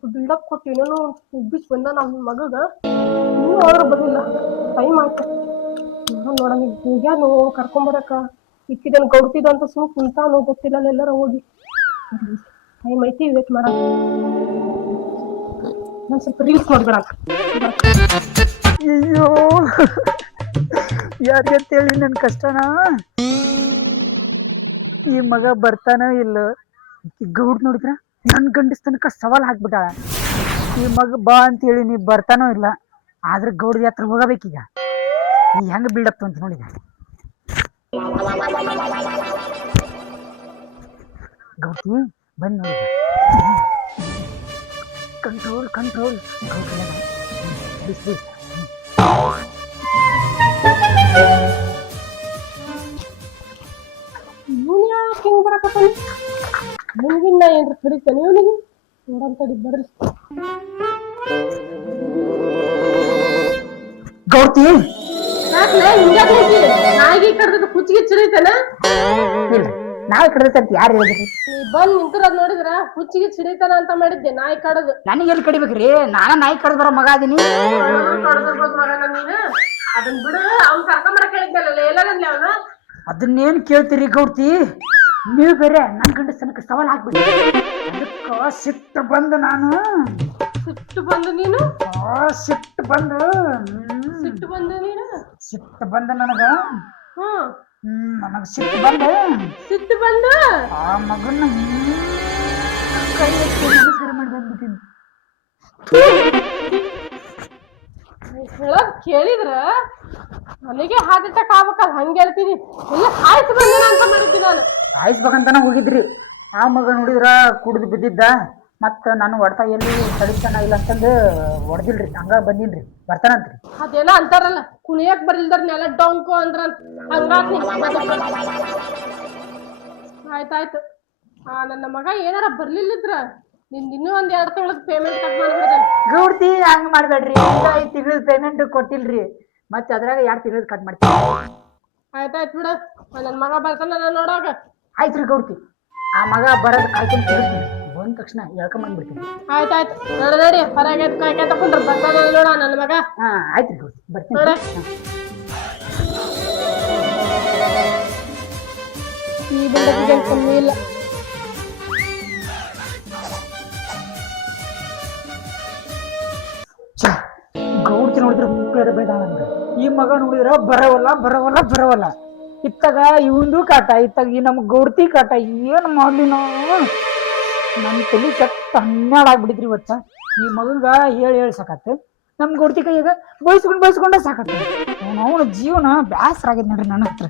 ಸ್ವಲ್ಪ ಬಿಲ್ಡಪ್ ಕೊಟ್ಟು ಏನೇನೋ ಉಬ್ಬಿಸಿ ಬಂದ ನಮ್ಮ ಮಗಗ ಇನ್ನೂ ಆದ್ರೂ ಬರಲಿಲ್ಲ. ಟೈಮ್ ಆಯ್ತು ನೋಡ ಈಗ ನೋವು ಕರ್ಕೊಂಬರಕ ಇಕ್ಕಿದೇನು ಗೌಡ್ತಿದ ಅಂತ ಸುಮ್ ಕುಂತಾನೋ ಗೊತ್ತಿಲ್ಲ ಎಲ್ಲರ ಹೋಗಿ ಟೈಮ್ ಐತಿ ವೇಟ್ ಮಾಡ. ನಾನು ಸ್ವಲ್ಪ ರೀಲ್ಸ್ ನೋಡ್ಬೇಡ. ಅಯ್ಯೋ ಯಾರಿಗಂತೇಳಿ ನನ್ನ ಕಷ್ಟನ. ಈ ಮಗ ಬರ್ತಾನೋ ಇಲ್ಲ. ಗೌಡ್ ನೋಡಿದ್ರ ನನ್ನ ಗಂಡಸ್ತನಕ ಸವಾಲ್ ಹಾಕ್ಬಿಟ್ಟಾಳ. ಈ ಮಗ ಬಾ ಅಂತೇಳಿ ನೀ ಬರ್ತಾನೋ ಇಲ್ಲ. ಆದ್ರೆ ಗೌಡ್ರ ಹತ್ರ ಹೋಗಬೇಕೀಗ. ನೀ ಹೆಂಗ ಬಿಲ್ಡಪ್ ಅಂತ ನೋಡಿದ. ಗೌಡ್ತಿ ಬಂದ್ ನೋಡಿ. ಕಂಟ್ರೋಲ್ ಕಂಟ್ರೋಲ್ ಇವನ್ ಯಾಕೆ ಹಿಂಗ್ ಬರಕತ್ತಾನ? ನಿಮ್ಗಿನ್ನ ಏನ್ರ ಕರಿತಾನೆ ಇವನಿಗೆ ನೋಡಂತಡಿ ಬರ್ರಿ. ಗೌಡ್ತಿ ನಾಯಿಗೆ ಕಡ್ದ ಕುಚ್ಚಿಗೆ ಚಿಡಿತಾನ. ಇಲ್ಲ ನಾಯಿ ಕಡ್ದೈತಂತ ಯಾರು ಹೇಳಿದ್ರಿ? ನೀ ಬಂದ್ ನಿಂತಿರೋದ್ ನೋಡಿದ್ರ ಕುಚ್ಚಿಗೆ ಚಿಡಿತಾನ ಅಂತ ಮಾಡಿದ್ದೆ. ನಾಯಿ ಕಡದು ನನಗೆ ಎಲ್ಲಿ ಕಡಿಬೇಕ್ರಿ? ನಾನ ನಾಯಿ ಕಡ್ದ ಬರೋ ಮಗ ಅದೀನಿ. ಕಡದಿರ್ಬೋದು ಮಗನ ನೀನು. ಅದನ್ ಬಿಡು, ಅವ್ನ್ ಕರ್ಕೊಂಬರಕ್ ಹೇಳಿದ್ದಲ್ಲ ಎಲ್ಲಾಗಂದ್ಲಿ ಅವನು. ಅದನ್ನೇನ್ ಕೇಳ್ತೀರಿ ಗೌಡ್ತಿ? ನೀವು ಬೇರೆ ನನ್ನ ಗಂಡಸ್ತನಕ ಸವಾಲ್ ಹಾಕ್ಬಿಡಿ. ಅದಕ್ಕ ಸಿಟ್ಟು ಬಂದು ನಾನು ಸಿಟ್ಟು ಬಂದು ನೀನು ಸಿಟ್ಟು ಬಂದು ಸಿಟ್ಟು ಬಂದು ನೀನು ಸಿಟ್ಟು ಬಂದ ನನಗ ನನಗ ಸಿಟ್ಟು ಬಂದು ಆ ಮಗನ್ನ ಕೈ ಎತ್ತಿ ನಮಸ್ಕಾರ ಮಾಡಿ ಬಂದ್ಬಿಟ್ಟಿನಿ. ಹೇಳೋದ್ ಕೇಳಿದ್ರ ನನಗೆ ಹಾರ್ಟ್ ಅಟ್ಯಾಕ್ ಆಗ್ಬೇಕಲ್ಲ ಹಂಗೆ ಹೇಳ್ತೀನಿ. ಇಲ್ಲ ಸಾಯ್ತು ಬಂದಿನ ಅಂತ ಮಾಡಿದ್ದೀನಿ ನಾನು. ಸಾಯಿಸ್ಬೇಕಂತನ ಹೋಗಿದ್ರಿ. ಆ ಮಗ ನೋಡಿದ್ರ ಕುಡಿದು ಬಿದ್ದಿದ್ದ. ಮತ್ತ ನಾನು ಹೊಡ್ತಾ ಎಲ್ಲಿ ತಡಿತಾನ ಇಲ್ಲ ಅಂತಂದು ಹೊಡೆದಿಲ್ರಿ. ಹಂಗ ಬಂದಿನ್ರಿ. ಬರ್ತಾನಂತ್ರಿ. ಅದೇನೋ ಅಂತಾರಲ್ಲ ಕುಣಿಯಕ್ ಬರಿಲ್ದರ್ನೆಲ್ಲ ಡೊಂಕು ಅಂದ್ರ ಹಂಗಾತ್. ಆಯ್ತಾಯ್ತು. ನನ್ನ ಮಗ ಏನಾರ ಬರ್ಲಿಲ್ಲಿದ್ರ ನಿಂದ ಇನ್ನೂ ಒಂದ್ 2 ತಿಂಗಳ ಪೇಮೆಂಟ್ ಕಟ್ ಮಾಡ್ಬಿಡ್ತೇನೆ. ಗೌಡ್ತಿ ಹಂಗ ಮಾಡ್ಬೇಡ್ರಿ. 5 ತಿಂಗಳ ಪೇಮೆಂಟ್ ಕೊಟ್ಟಿಲ್ರಿ. ಮತ್ತೆ ಅದ್ರಾಗ 2 ತಿಂಗಳ ಕಟ್ ಮಾಡ್ತೀನಿ. ಆಯ್ತಾಯ್ತು ಬಿಡ. ನನ್ನ ಮಗ ಬರ್ತಾನ ನಾನು ನೋಡಾಗ. ಆಯ್ತ್ರಿ ಗೌಡ್ತಿ. ಆ ಮಗ ಬರೋದ್ ಕಾಯ್ಕೊಂಡು ತಿರುಗ್ತೀನಿ. ಬಂದ ತಕ್ಷಣ ಹೇಳ್ಕೊಂಬಂದ್ಬಿಡ್ತೀನಿ. ಆಯ್ತಾಯ್ತು ನಡಿ ಹೊರಗೆ ಕಾಯ್ಕ ತಕೊಂಡ್ರು ಬರ್ತಾನ ನೋಡ ನನ್ನ ಮಗ. ಆಯ್ತ್ರಿ ಗೌಡ್ತಿ ಬರ್ತೀನಿ. ಈ ಬಿಲ್ಡಪ್ಗೆ ಕಮ್ಮಿ ಇಲ್ಲ. ಗೌಡ್ತಿ ನೋಡಿದ್ರೆ ಮುಕ್ಕೇರ ಬೇಡ. ಈ ಮಗ ನೋಡಿದ್ರ ಬರವಲ್ಲ. ಇತ್ತಾಗ ಇವಂದು ಕಾಟ, ಇತ್ತಾಗ ಈ ನಮ್ ಗೌಡ್ತಿ ಕಾಟ. ಏನ್ ಮಾಡ್ಲಿ ನಾವು? ನಮ್ ತಲೆ ಕೆಟ್ಟ 12 ಆಗ್ಬಿಟ್ಟಿದ್ರಿ ಇವತ್ತ. ಈ ಮಗಂಗ ಹೇಳಿ ಸಾಕತ್. ನಮ್ ಗೌಡ್ತಿ ಕೈಯಾಗ ಬಯಸ್ಕೊಂಡ ಸಾಕತ್. ಅವನ ಜೀವನ ಬ್ಯಾಸರ ಆಗಿದ್ ನೋಡ್ರಿ ನನ್ನ ಹತ್ರ.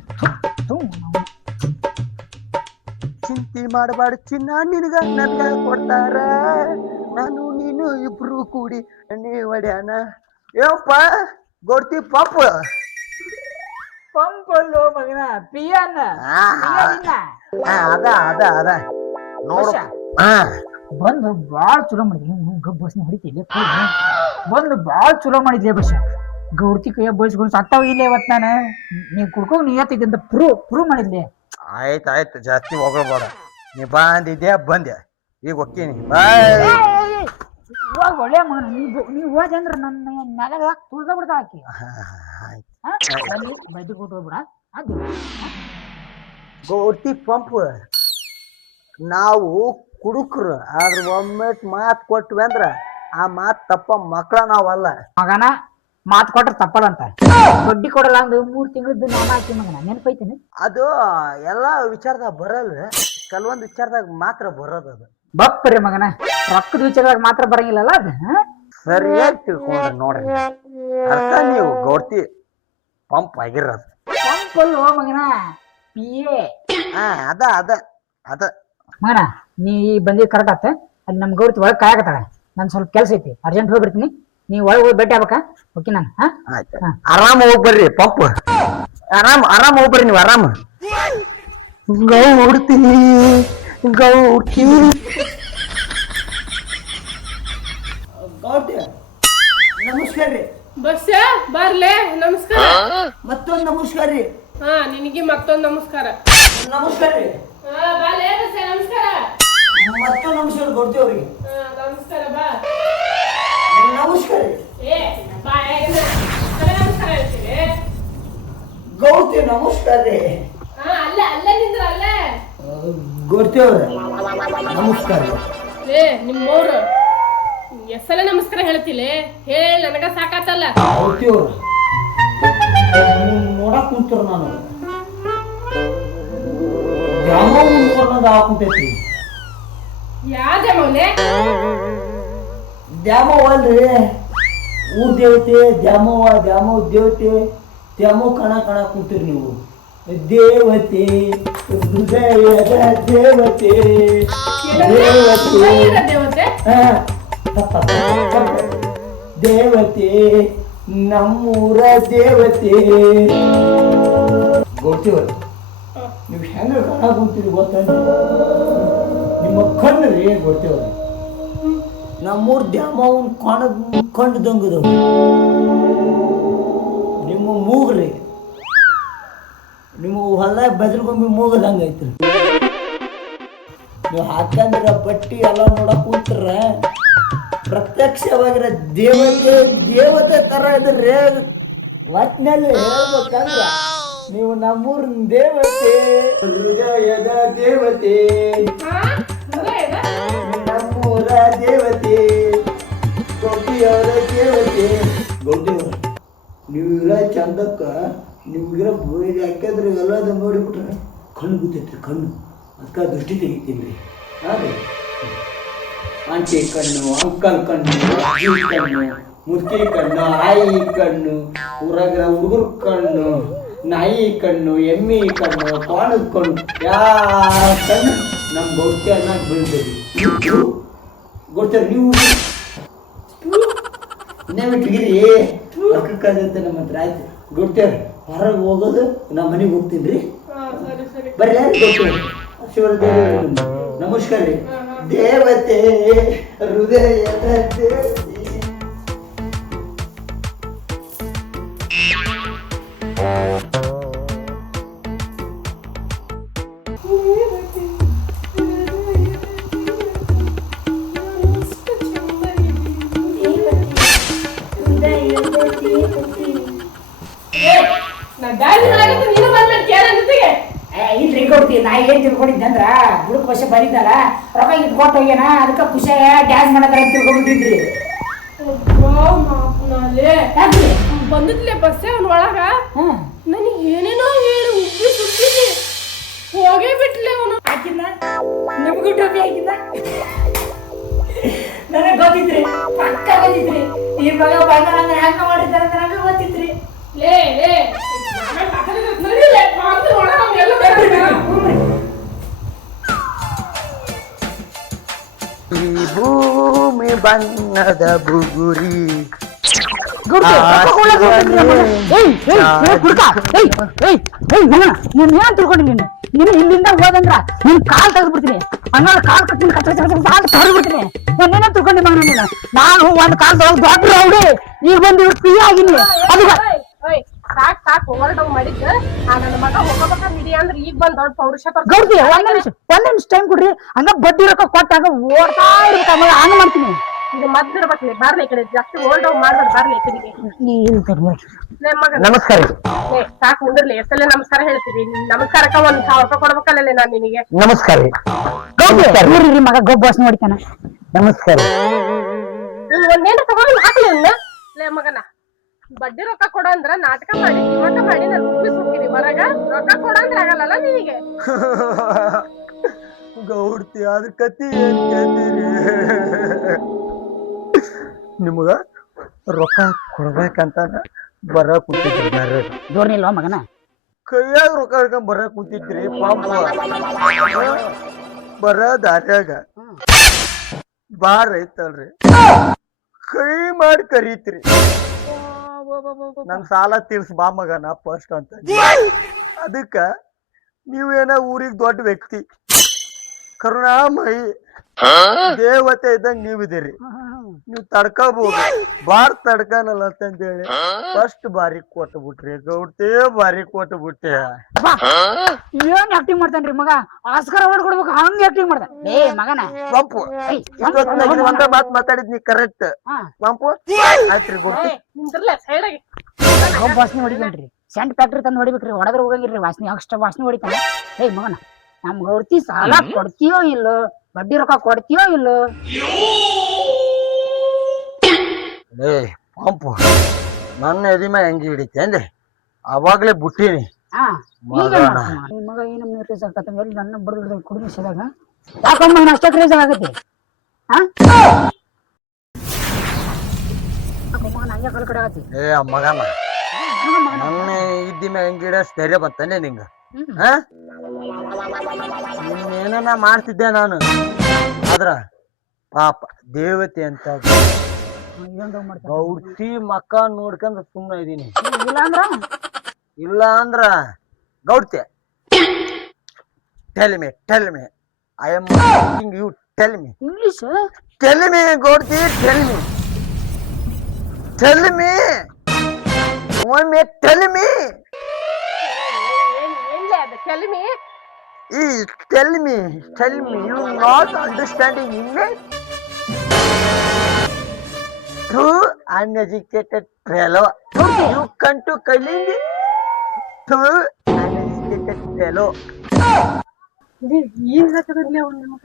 ಚಿಂತೆ ಮಾಡಬಾರ್ದು ಚಿನ್ನ, ನಿನಗ ನನಗ ಕೊಡ್ತಾರ. ನಾನು ನೀನು ಇಬ್ರು ಕೂಡಿ ಎಣ್ಣೆ ಹೊಡ್ಯಾನ. ಏಪ್ಪ ಗೌಡ್ತಿ ಪಂಪಲ್ಲೋ ಮಗನ ಪಿಯಾನ. ಅದ ನೋಡು. ಬಂದು ಬಾಳ ಚಲೋ ಮಾಡಿದ್ವಿ. ಬಸ್ನ ಹೊಡಿತಿಲ್ಲ ಬಂದು ಬಾಳ ಚಲೋ ಮಾಡಿದ್ಲೆ ಬಸ್. ಗೌಡ್ತಿ ಕೈಯ ಬಯಸ್ಕೊಂಡು ಸತ್ತಾವ ಇಲ್ಲ ಇವತ್ ನಾನು. ನೀ ಕುಡ್ಕೊಂಡ್ ನಿಯತ್ತಿದ್ದೆ ಅಂತ ಪ್ರೂವ್ ಮಾಡಿದ್ಲೆ. ಆಯ್ತಾಯ್ತು ಜಾಸ್ತಿ ಹೋಗಬೇಡ. ನೀ ಬಂದೆ ಈಗ ಹೋಗ್ತೀನಿ. ಇವಾಗ ಒಳ್ಳೆ ಮಗನ ನೀವು ಹೋದೆ ಅಂದ್ರ ನನ್ನ ನೆಲಗ ತುಳ್ದ ಬಿಡ್ತಾ ಹಾಕಿ. ಬಡ್ಡಿ ಕೊಟ್ಟು ಹೋಗ್ಬಿಡ. ಗೌಡ್ತಿ ಪಂಪ್ ನಾವು ಕುಡುಕ್ರು. ಆದ್ರ ಒಮ್ಮೆ ಮಾತ್ ಕೊಟ್ವಿ ಅಂದ್ರ ಆ ಮಾತ್ ತಪ್ಪ ಮಕ್ಳ ನಾವಲ್ಲ. ಮಗನ ಮಾತ್ ಕೊಟ್ರ ತಪ್ಪದಂತ. ಬಡ್ಡಿ ಕೊಡಲ್ಲ ಅಂದ್ 3 ತಿಂಗಳದ್ದು ನಾಮ ಹಾಕಿ ಮಗನ ನೆನಪೈತೇನೆ. ಅದು ಎಲ್ಲಾ ವಿಚಾರದಾಗ ಬರಲ್ಲ, ಕೆಲವೊಂದು ವಿಚಾರದಾಗ ಮಾತ್ರ ಬರೋದದು. ಬಪ್ಪರಿ ಮಗನ ರೊಕ್ಕದ ವಿಚಾರದಾಗ ಮಾತ್ರ ಬರಂಗಿಲ್ಲಲ್ಲ ಅದು. ಸರಿಯಾಗಿ ತಿಳ್ಕೊಂಡ್ರಿ ನೋಡ್ರಿ. ಅರ್ಥ ನೀವು ಗೌಡ್ತಿ ಪಂಪ್ ಆಗಿರೋದು. ಪಂಪ್ ಅಲ್ವೋ ಮಗನ, ಪಿಯೆ. ಅದ ಮಗನ ನೀ ಬಂದಿದ್ ಕರೆಕ್ಟ್ ಆತ. ಅಲ್ಲಿ ನಮ್ ಗೌಡ್ತಿ ಒಳಗ್ ಕಾಯಕತ್ತಾಳ. ನನ್ ಸ್ವಲ್ಪ ಕೆಲ್ಸ ಐತಿ, ಅರ್ಜೆಂಟ್ ಹೋಗ್ಬಿಡ್ತೀನಿ. ನೀವ್ ಒಳಗೆ ಹೋಗಿ ಭೇಟಿ ಆಗ್ಬೇಕಾ? ಓಕೆ ನಾನು ಆರಾಮ್ ಹೋಗ್ಬರ್ರಿ ಪಂಪ್. ಆರಾಮ್ ಹೋಗ್ಬರ್ರಿ ನೀವು ಆರಾಮ್. ಗೌಡ್ತಿ ನಮಸ್ಕಾರ ರೀ. ಬಸ್ ಬರ್ಲೆ ನಮಸ್ಕಾರ. ಮತ್ತೊಂದು ನಮಸ್ಕಾರ ರೀ. ನಿನಗೆ ಮತ್ತೊಂದು ನಮಸ್ಕಾರ. ನಮಸ್ಕಾರ ರೀ. ಬಾಲೆ ಬಸ್ ನಮಸ್ಕಾರ. ಮತ್ತೆ ನಮಸ್ಕಾರ ಕೊಡ್ತೇವ್ರಿ. ನಮಸ್ಕಾರ ಬಾ. ನಮಸ್ಕಾರ ಏ ಬಾ ನಮಸ್ಕಾರ ಹೇಳ್ತೀವಿ. ಗೌಡ್ತಿ ನಮಸ್ಕಾರ ರೀ. ಅಲ್ಲೇ ಅಲ್ಲೇ ನಿಂದ್ರ ಅಲ್ಲೇ ಕೊಡ್ತೇವ್ರ ನಮಸ್ಕಾರ. ಏ ನಿಮ್ಮವ್ರು ಎಷ್ಟೆಲ್ಲ ನಮಸ್ಕಾರ ಹೇಳ್ತಿಲ್ಲ ಹೇಳಿ ನನಗ ಸಾಕಾತಲ್ಲ. ಗೌಡ್ತಿಯವ್ರ ನೋಡಕ್ ಕುಂತಾರ ನಾನು ದ್ಯಾಮವ್ವ ಹಾಕುಂತೈತಿ. ಯಾವ್ದೇ ಮೌನೆ ದ್ಯಾಮವ್ವ ಅಲ್ರಿ ಊರ್ ದೇವತೆ ದ್ಯಾಮವ್ವ ದ್ಯಾಮವ್ವ ದೇವತೆ ದ್ಯಾಮವ್ವ ಕಣ ಕುಂತೀರಿ ನೀವು. ದೇವತೆ ಹೃದಯದ ದೇವತೆ ದೇವತೆ ದೇವತೆ ದೇವತೆ ನಮ್ಮೂರ ದೇವತೆ. ಗೊತ್ತಿವ ನೀವು ಹೆಂಗ ಕಣ ಕುಂತೀರಿ ಗೊತ್ತಂತ ನಿಮ್ಮ ಕಣ್ಣು ರೀ ಗೊತ್ತೇವ. ನಮ್ಮೂರ್ ದ್ಯಾಮವ್ವನ್ ಕಂಡದಂಗದವ. ನಿಮ್ಮ ಮೂಗ್ರಿ ನಿಮ್ಮ ಹೊಲ ಬೆದ್ರಗೊಂಬಿ ಮೂಗದಂಗ ಐತ್ರಿ. ನೀವು ಹಾಕಂದ್ರ ಬಟ್ಟಿ ಎಲ್ಲ ನೋಡಕ್ ಕೂತ್ರ ಪ್ರತ್ಯಕ್ಷವಾಗಿರ ದೇವತೆ ತರ ಇದ್ರಿ. ಒಟ್ಟಿನಲ್ಲಿ ಹೇಳ್ಬೇಕಂದ್ರ ನೀವು ನಮ್ಮೂರ್ ದೇವತೆ ಹೃದಯದ ದೇವತೆ ನಮ್ಮೂರ ದೇವತೆ ಗೌಡಿಯವರ ದೇವತೆ. ಗೌಡಿಯವ್ರ ನೀವಿರ ಚಂದಕ್ಕ ನಿಮ್ಗಿರ ಯಾಕೆಂದ್ರೆ ಎಲ್ಲದ ನೋಡಿಬಿಟ್ರೆ ಕಣ್ಣು ಗೊತ್ತೈತ್ರಿ. ಕಣ್ಣು ಅದಕ್ಕೆ ದೃಷ್ಟಿ ತೆಗಿತೀನಿ ರೀ. ಆಂಟಿ ಕಣ್ಣು ಅಂಕಲ್ ಕಣ್ಣು ಅಜ್ಜಿ ಕಣ್ಣು ಮುದುಕಿ ಕಣ್ಣು ಆಯಿ ಕಣ್ಣು ಊರಾಗಿರೋ ಹುಡುಗರ ಕಣ್ಣು ನಾಯಿ ಕಣ್ಣು ಎಮ್ಮಿ ಕಣ್ಣು ಪಾಣದ ಕಣ್ಣು ಯಾವ ಕಣ್ಣು ನಮ್ಮ ಗೌಡ್ತಿ ಅನ್ನಾಗ ಬೀಳ್ತದೆ. ಗೊತ್ತೇವೆ ನೀವು ಇನ್ನೇಮಿಟ್ಟಿಗಿರಿ ಅಕ್ಕಕ್ಕಂತೆ ನಮ್ಮ ಹತ್ರ ಆಯ್ತು. ಗೊತ್ತೇವೆ ಹೊರಗೆ ಹೋಗೋದು ನಮ್ಮ ಮನೆಗೆ ಹೋಗ್ತೀನಿ ರೀ. ಬರ್ರಿ ಗೊತ್ತೇವೆ ಶಿವರ ದೇವ ನಮಸ್ಕಾರ ರೀ. ದೇವತೆ ಹೃದಯದ ದೇವತೆ ಇಲ್ರಿ ಕೊಡ್ತಿ ನಾ ಏನ್ ತಿಳ್ಕೊಂಡಿದ್ದೆ ಅಂದ್ರ ಬುಡಕ್ ವರ್ಷ ಬಂದಿದ್ದಲ್ಲ ರೊಕ್ಕ ಇಟ್ಕೊಟ್ಟು ಹೋಗ್ಯಾನ ಅದಕ್ಕೆ ಖುಷಿ ಡ್ಯಾನ್ಸ್ ಮಾಡತಾರ ಅಂತ ತಿಳ್ಕೊಂಡಿದ್ರಿ. ಬಂದಿದ್ಲೆ ಬಸ್ಸೇ ಅವ್ನ ಒಳಗ ನನಗೆ ಏನೇನೋ ಹೇಳಿ ಉಬ್ಬಿ ಸುತ್ತಿದ್ವಿ ಹೋಗೇ ಬಿಟ್ಲೆ ಅವನು. ಹಾಕಿದ್ನ ನಿಮ್ಗೂ ಟೋಪಿ ಹಾಕಿದ್ನ ನನಗೆ ಗೊತ್ತಿದ್ರಿ ಪಕ್ಕ ಗೊತ್ತಿದ್ರಿ. ಈ ಮಗ ಬಂದ ಹ್ಯಾಂಗ ಮಾಡಿದ್ದಾರ ನನಗೆ ಗೊತ್ತಿದ್ರಿ. ಲೇ ಲೇ ಈ ಭೂಮಿ ಬಣ್ಣದ ಬುಗುರಿ ಏನ್ ತಿಳ್ಕೊಂಡಿದ್ದೀನಿ ನೀನು ಇಲ್ಲಿಂದ ಹೋದಂದ್ರ ನಿನ್ ಕಾಲ್ ತೆಗೆದ್ಬಿಡ್ತೀನಿ. ಹಂಗ ಕಾಲ್ ಕಟ್ತೀನಿ ತಗೊಂಡ್ಬಿಡ್ತೀನಿ. ನಾನೇನೋ ತಿಳ್ಕೊಂಡಿ ಮಗ ನಾನು ಒಂದ್ ಕಾಲದೊಳಗೆ ದೊಡ್ಡ ರೌಡಿ ಈಗ ಬಂದು ಫ್ರೀ ಆಗಿನಿ. ಅದಕ್ಕೆ ಸಾಕ್ ಓವರ್ಡೌನ್ ಮಾಡಿದ್ದ ನನ್ನ ಮಗ ಹೋಗಬೇಕ ಹಿಡಿ ಅಂದ್ರೆ ಈಗ ಬಂದ್ ದೊಡ್ಡ ಪೌರುಷ ಗೌಡ್ತಿ ಒಂದ್ ನಿಮಿಷ ಟೈಮ್ ಕೊಡ್ರಿ. ಹಂಗ ಬಡ್ಡಿ ರೊಕ್ಕ ಕೊಟ್ಟಾಗ ಓಡ್ತಾ ಇರ್ಬೇಕು ಹಂಗ ಮಾಡ್ತೀನಿ. ಈಗ ಮದ್ದಿರ್ಬೇಕ್ರಿ ಬರ್ಲಿ ಈ ಕಡೆ ಜಾಸ್ತಿ ಓವರ್ಡೌನ್ ಮಾಡ್ಬಾರ್ದು ಬರ್ಲಿ ಈ ಕಡೆಗೆ. ನಮಸ್ಕಾರ. ಸಾಕ್ ಮುಂದಿರ್ಲಿ ಎಷ್ಟೆಲ್ಲ ನಮಸ್ಕಾರ ಹೇಳ್ತೀವಿ. ನಮಸ್ಕಾರಕ್ಕ 1,000 ರೂಪಾಯಿ ಕೊಡ್ಬೇಕಲ್ಲ ನಾನು ನಿನಗೆ. ನಮಸ್ಕಾರ ರೀ ಮಗ ಗೊಬ್ಬಸ್ ನೋಡ್ತಾನ. ನಮಸ್ಕಾರ. ಒಂದೇನ ತಗೊಂಡು ಹಾಕ್ಲಿ ಲೇ ಮಗನ ಬಡ್ಡಿ ರೊಕ್ಕ ಕೊಡ ಅಂದ್ರ ನಾಟಕ ಮಾಡಿ ಕಿಮಟ ಮಾಡಿ ನಾನು ಉಪ್ಪಿಸ್ ಹೋಗ್ತೀನಿ ಹೊರಗ. ರೊಕ್ಕ ಕೊಡ ಅಂದ್ರೆ ಆಗಲ್ಲ ನಿನಗೆ. ಗೌಡ್ತಿ ಅದ್ರ ಕತಿ ಏನ್ ಕೇಳ್ತೀರಿ? ನಿಮಗ ರೊಕ್ಕ ಕೊಡ್ಬೇಕಂತ ಬರ ಕೂತಿದ್ರಿ ಬೇರೆ ಜೋರ್ನಿಲ್ವ ಮಗನ ಕೈಯಾಗ ರೊಕ್ಕ ಹಿಡ್ಕೊಂಡ್ ಬರ ಕೂತಿದ್ರಿ. ಪಾಪ ಬರ ದಾರ್ಯಾಗ ಬಾರ್ ಐತಲ್ರಿ ಕೈ ಮಾಡಿ ಕರೀತ್ರಿ. ನನ್ ಸಾಲ ತೀರ್ಸ್ ಬಾ ಮಗನ ಫಸ್ಟ್ ಅಂತ. ಅದಕ್ಕ ನೀವೇನ ಊರಿಗೆ ದೊಡ್ಡ ವ್ಯಕ್ತಿ ಕರುಣಾಮಯಿ ದೇವತೆ ಇದ್ದಂಗ ನೀವಿದ್ದೀರಿ. ನೀವ್ ತಡ್ಕೋಬಹುದು, ಬಾರ್ ತಡ್ಕನಲ್ಲ ಅಂತಂದೇಳಿ ಫಸ್ಟ್ ಬಾರಿ ಕೊಟ್ಟು ಬಿಟ್ರಿ ಗೌಡ್ತಿ, ಬಾರಿ ಕೊಟ್ಟು ಬಿಟ್ಟೆ. ಏನ್ ಆಕ್ಟಿಂಗ್ ಮಾಡ್ತಾನ್ರಿ ಮಗ, ಆಸ್ಕರ್ ಅವಾರ್ಡ್ ಕೊಡ್ಬೇಕು ಹಂಗ ಆಕ್ಟಿಂಗ್ ಮಾಡ್ತಾನ. ಏ ಮಗನ ಪಂಪು ಒಂದ ಮಾತ್ ಮಾತಾಡಿದ್ ನೀ ಕರೆಕ್ಟ್. ಪಂಪು ಆಯ್ತ್ರಿ ಗೌಡ್ತಿ, ನಿಂದ್ರಲ್ಲ ಸೈಡ್ ಆಗಿ. ವಾಸನೆ ಹೊಡಿಬೇಕ್ರಿ, ಸೆಂಟ್ ಫ್ಯಾಕ್ಟ್ರಿ ತಂದು ಹೊಡಿಬೇಕ್ರಿ, ಹೊಡೆದ್ರ ಹೋಗಂಗಿಲ್ರಿ ವಾಸನೆ, ಅಷ್ಟ ವಾಸನೆ ಹೊಡಿತಾನ. ಏ ಮಗನ ನಮ್ ಗೌಡ್ತಿ ಸಾಲ ಕೊಡ್ತೀಯೋ ಇಲ್ಲೋ, ಬಡ್ಡಿ ರೊಕ್ಕ ಕೊಡ್ತೀಯೋ ಇಲ್ಲೋ? ಏ ಪಂಪು ನನ್ನ ಎದಿಮೆ ಹೆಂಗಿ ಹಿಡಿತೇನ್ರಿ, ಅವಾಗ್ಲೇ ಬಿಟ್ಟಿನಿ. ಮಗ ಏನ ಕ್ರೇಜ್ ಆಗತ್ತ ಎಲ್ಲಿ ನನ್ನ ಬಡದ ಕುಡಿದ ಸಿದಾಗ ಯಾಕಮ್ಮ ಅಷ್ಟ ಕ್ರೇಜ್ ಆಗತ್ತೆ? ಏ ಮಗನ ನನ್ನ ಇದ್ದಿಮೆ ಹೆಂಗಿ ಹಿಡಿಯೋ ಧೈರ್ಯ ಬಂತಾನೆ ನಿಂಗ? ಏನ ಮಾಡ್ತಿದ್ದೆ ನಾನು, ಆದ್ರ ಪಾಪ ದೇವತೆ ಅಂತ ಗೌಡ್ತಿ ಮಕ್ಕ ನೋಡ್ಕೊಂಡ್ ಸುಮ್ಮನೆ ಇದೀನಿ. ಇಲ್ಲ ಅಂದ್ರ ಗೌಡ್ತಿ tell me I am asking you, tell me English, tell me ಗೌಡ್ತಿ, ಟೆಲ್ ಮಿ ಒಮ್ಮೆ tell me. Tell me, you not understanding English? To uneducated fellow, you come to Kalindi. To uneducated fellow. ಏನ್ ಹಾಕದ್ರಲ್ಲ ಅವ್ನ ನಮಗ?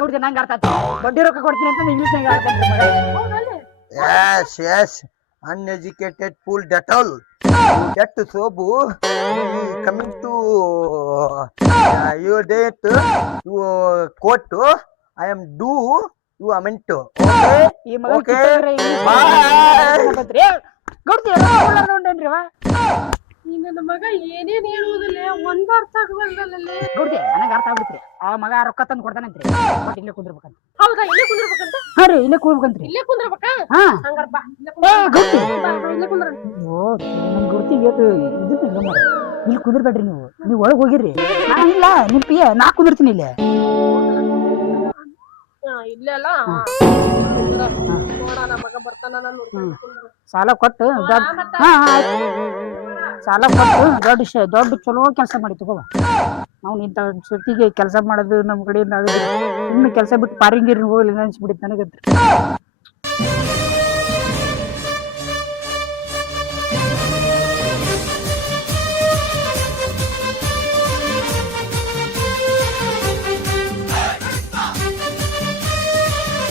ಗೌಡ್ತಿ ನಂಗೆ ಅರ್ಥ ಆಯ್ತು, ಬಡ್ಡಿ ರೊಕ್ಕ ಕೊಡ್ತೀನಿ ಅಂತ ಇಂಗ್ಲಿಷ್ ನಂಗೆ ಹೇಳ್ತಾನೆ. Yes, uneducated fool that all. That sobu coming to your date, you quote, I am do, you are meant to. Okay, bye. ಗೌಡ್ತಿ ಈ ನನ್ನ ಮಗ ಏನೇನ್ ಹೇಳುವುದಿಲ್ಲ, ಒಂದ್ ಅರ್ಥ ಆಗಬಲ್ದಲ್ಲೇ. ಗೌಡ್ತಿ ನನಗೆ ಅರ್ಥ ಆಗ್ಬಿಡ್ತ್ರಿ, ಆ ಮಗ ರೊಕ್ಕ ತಂದು ಕೊಡ್ತಾನಂತ್ರಿ, ಬಟ್ ಇಲ್ಲೇ ಕುಂದ್ರಬೇಕಂತ. ಹೌದಾ? ಇಲ್ಲೇ ಕುಂದ್ರಬೇಕಂತ? ಹಾ ರೀ, ಇಲ್ಲೇ ಕುಂದ್ರಬೇಕಂತ್ರಿ. ಇಲ್ಲೇ ಕುಂದ್ರಬೇಕಾ? ಹಂಗಾರ ಬಾ ಇಲ್ಲೇ ಕುಂದ್ರ. ನಮ್ ಗೌಡ್ತಿ ಇಲ್ಲಿ ಕುಂದ್ರಬೇಡ್ರಿ, ನೀವು ಒಳಗ್ ಹೋಗಿರ್ರಿ. ಇಲ್ಲ ನಿಮ್ ಪಿಯ ನಾ ಕುಂದಿರ್ತೀನಿ ಇಲ್ಲೇ. ಇಲ್ಲೇ ಅಲ್ಲ, ನೋಡ ಮಗ ಬರ್ತಾನ. ಸಾಲ ಕೊಟ್ಟು ದೊಡ್ಡ ಚಲೋ ಕೆಲಸ ಮಾಡಿ ತಗೋ. ನಾವು ಇಂಥ ಸತಿಗೆ ಕೆಲಸ ಮಾಡೋದು ನಮ್ಮ ಕಡೆಯಿಂದ ಆಗೋದು, ಇನ್ನು ಕೆಲಸ ಬಿಟ್ಟು ಪಾರಿಂಗಿರಿ ಹೋಗ್ಲಿ ಅನ್ಸ್ಬಿಡಿತ್ತು ನನಗಂತ್ರಿ.